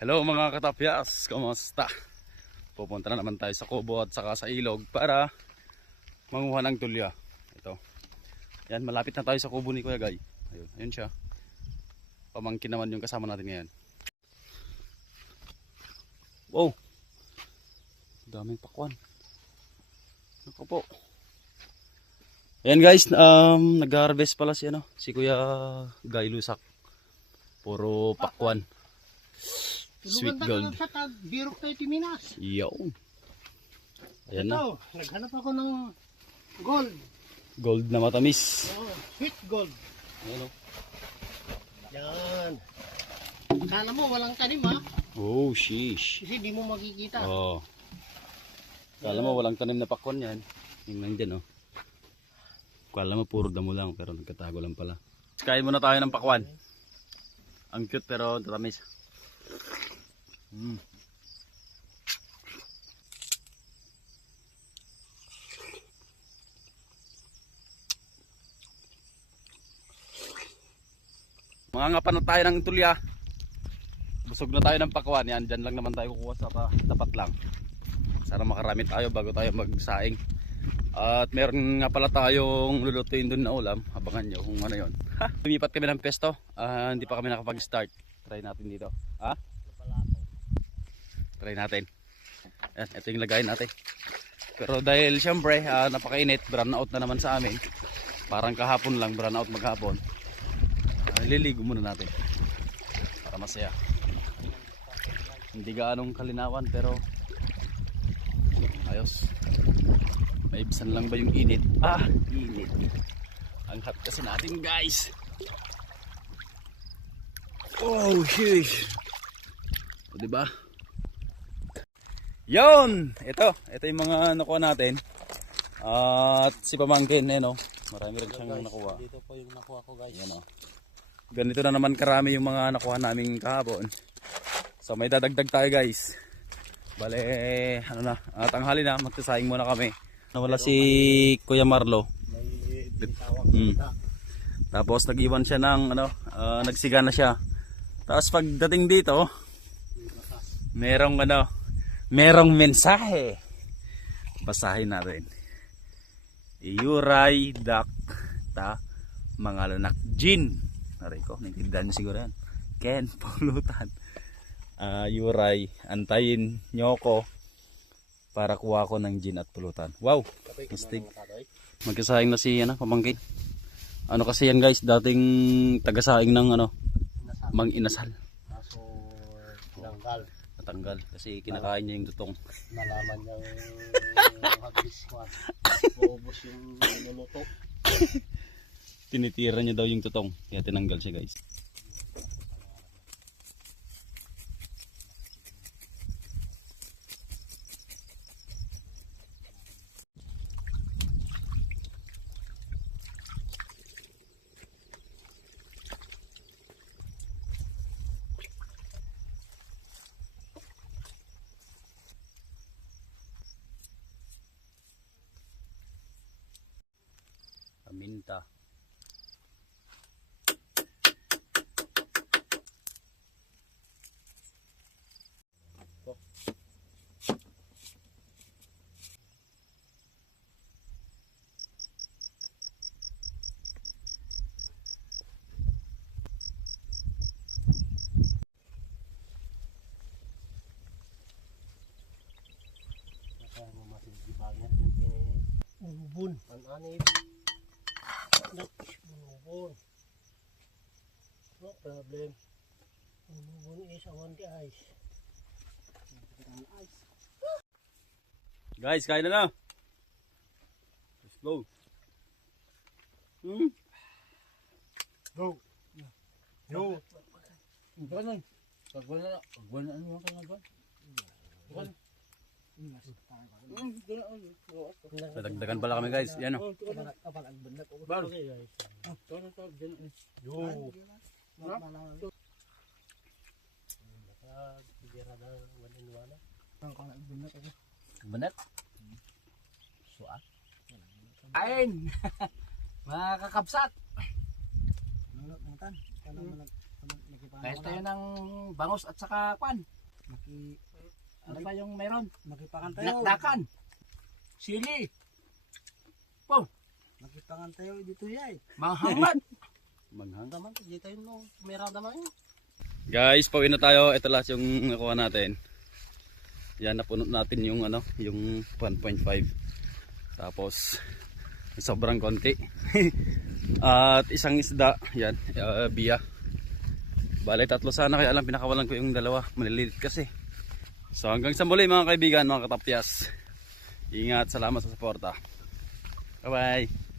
Hello mga katapyas, kumusta? Pupunta na naman tayo sa kubo at saka sa ilog para manguha ng tulya. Ito. Yan, malapit na tayo sa kubo ni Kuya Guy. Ayun siya. Pamangkin naman yung kasama natin ngayon. Wow! Daming pakwan. Naku po. Ayan guys, nag-harvest pala si Kuya Guy Lusak. Puro pakwan. Sweet gold. Birok tayo timinas. Yo. Ayan na. Ito, naghanap ako ng gold. Gold na matamis. Oh, sweet gold. Ayan o. Yan. Kala mo walang tanim ha? Oh, sheesh. Kasi di mo makikita. Oh. Kala mo walang tanim na pakwan yan. Yung nandyan oh. Kala mo puro damo lang pero nagkatago lang pala. Kain muna tayo ng pakwan. Ang cute pero tatamis. Mangangapan na tayo ng tulya. Busog na tayo ng pakwan. Yan, dyan lang naman tayo kukuha sa tapat lang. Sana makarami tayo bago tayo magsaing. At meron nga pala tayong lulutuin dun na ulam. Abangan nyo kung ano yun. Lumipat kami ng pesto. Hindi pa kami nakapag-start. Try natin dito. Ha? Try natin. Ayan, ito yung lagayin natin. Pero dahil syempre napakainit, brown out na naman sa amin. Parang kahapon lang, brown out maghapon. Liligo muna natin para masaya. Hindi gaanong kalinawan pero ayos. Maibsan lang ba yung init? Init. Ang hot kasi natin guys. Oh sheesh. O diba? Yon! Ito yung mga nakuha natin. At si pamangkin marami rin siyang nakuha. Dito po yung nakuha ko guys. Yan, ganito na naman karami yung mga nakuha namin kahapon. So may dadagdag tayo guys. Bale, tanghali na, magsasaing muna kami. Nawala si Kuya Marlo. Tapos nag-iwan siya ng nagsiga na siya. Tapos pagdating dito, merong mensahe. Basahin natin. Yuray dak ta mga lanak jin. Narin ko, naintindihan niyo siguro yan. Ken, pulutan. Yuray, antayin nyo ko para kuha ko ng gin at pulutan. Wow! Mastig. Magkasaing na si pamangkin. Ano kasi yan guys, dating tagasaing ng Mang Inasal. Kaso tinanggal. Natanggal kasi kinakain niya yung tutong. Nalaman niyang habis ko. Buubos yung niluluto. Tinitira niya daw yung tutong, kaya tinanggal siya guys. Paminta. Bunubun. An-anib. Bunubun. No problem. Bunubun is on the ice. Guys, kain na. Let's go. Go. Yo. Ganun. Pagwala na ano ka na ba? Dadagdagan pala kami guys. Yan o. Benet? Suat? Kain! Mga kakapsat! Kaya tayo ng bangos at saka kwan. Ano ba yung meron? Magipangan tayo. Dakdakan. Sili. Magipangan tayo dito yay. Manghangad. Manghang naman. Di tayo no. Meron naman yun. Guys, pauwi na tayo. Ito lahat yung nakuha natin. Yan, napuno natin yung ano, yung 1.5. Tapos sobrang konti. At isang isda, yan, biya. Bale, 3 sana, kaya lang pinakawalan ko yung 2. Maliliit kasi. So hanggang sa muli mga kaibigan, mga katapyas. Ingat, salamat sa suporta. Bye bye.